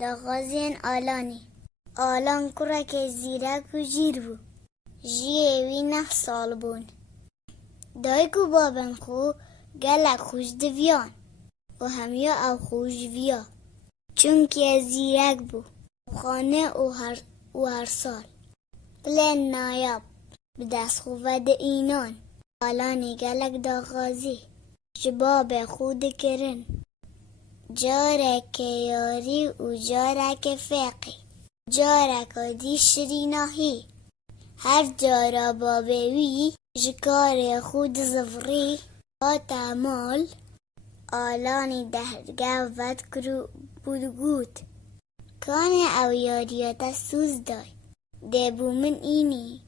داغازین آلانی آلان کرک زیرک و جیر بو جیوی 9 سال بون دایکو بابن خو گلک خوش دویان و همیا او خوش ویا چونکه زیرک بو خانه او هر سال بلن نایاب بدست خود اینان آلانی گلک داغازی جباب خود کرن جارک یاری و جارک فقی جارک دی شریناهی هر جارا بابوی جکار خود زفری آتا مال آلانی دهرگه ود کرو بودگود کانه او یاریاتا سوز دای دبو من اینی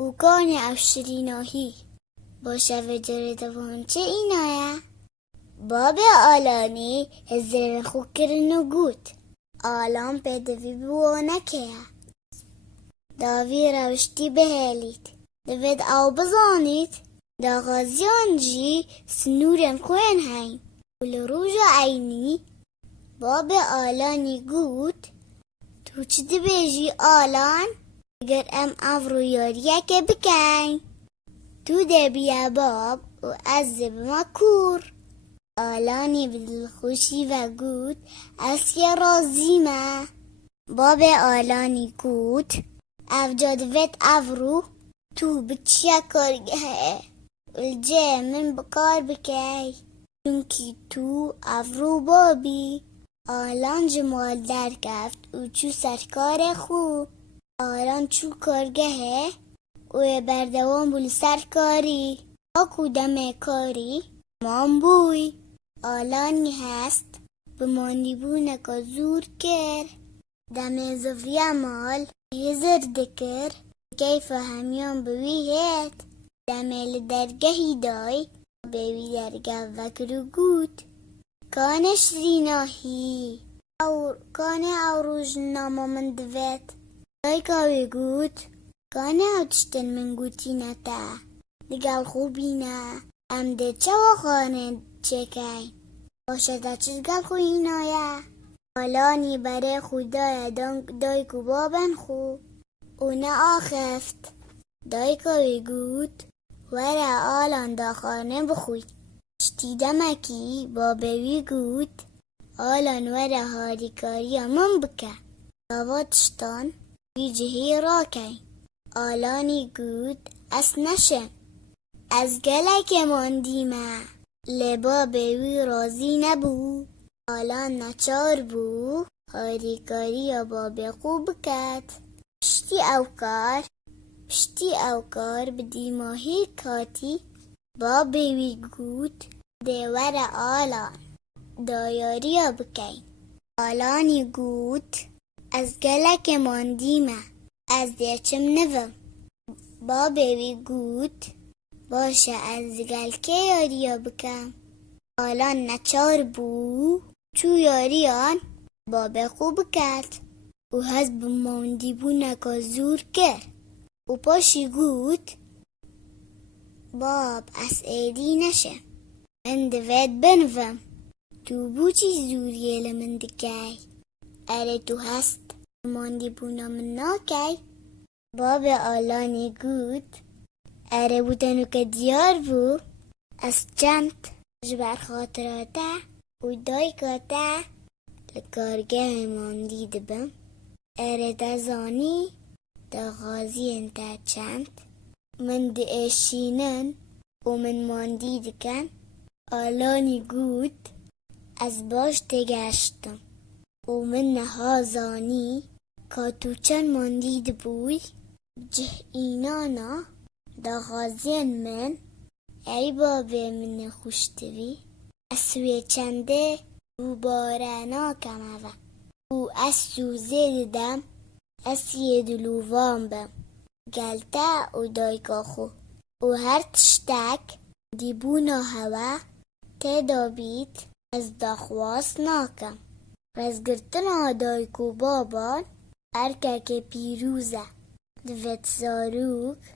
و کانه او شریناهی باشه و جاره دوان چه اینایه باب آلانی هزرن خو کرنو گود آلان پیدوی بوانه که داوی روشتی بهلید دوید او بزانید دا غازیان جی سنورن خوین هین ول روژ عینی باب آلانی گود تو چی دبیجی آلان اگر ام افرو یاریه که بکن تو دبیه باب و از مکور آلانی بدلخوشی و گود اسیا رازیمه باب آلانی گود افجادویت افرو تو بچیا کارگه الجه من بکار بکی چونکی تو افرو بابی آلان جمال در کفت و چو سرکار خو آلان چو کارگه و بردوان بول سرکاری آکو دم کاری مان بوی آلانی هست بمانی بونکا زور کر دم زفریا مال یزر دکر کیف همیان بوی هت دمل درگهی دای بوی درگه وکرو گود کانش ریناهی کانه او روژ ناما من دوید دای کاوی گود کانه او تشتن من گوتی نتا دگل خوبی نه ام ده چه و خانه چکای باشه دا چشگل خو اینایه آلانی برای خودای دای کو بابن خو اونه آخفت دای کوی گود وره آلان دا خانه بخوی شتیدمکی بابوی گود آلان وره هاریکاری من بکه داواتشتان بی جهی راکی آلانی گود اس نشم از گلک ماندیمه لبا بوی رازی نبو آلان نچار بو هاریکاری یا باب خوب کد پشتی اوکار بدی ماهی کاتی باب بوی گود دیور آلان دایاری یا بکی آلانی گود از گلک ماندیمه از دیچم نوم باب بوی گود باشه از گلکه یاریا بکم آلان نچار بو چو یاریان باب خوب کرد و هز بماندی بو نکا زور کرد و پاشی گود باب از ایدی نشه من دوید بنوم تو بو چی زوریه لمن دکی اره تو هست بماندی بو نامن ناکی باب آلانی گود اره بودنو که دیار بو از چند جبر خاطراته و دای کاته لکارگه ماندی دبم اره دزانی دا غازی انتا چند من ده اشینن و من ماندی دکن آلانی گود از باش تگشتم و من نهازانی که تو چند ماندی دبوی جه اینانا دا غازین من ای بابه من خوشتوی اسوی چنده و بارنا کموه و اسو زیدم اسی دلووان بم گلتا و دایکا خو و هر تشتک دیبونا هوا تدا بیت از دخواست ناکم رزگرتنا دایکو بابان ارکه که پیروزه دوید زاروک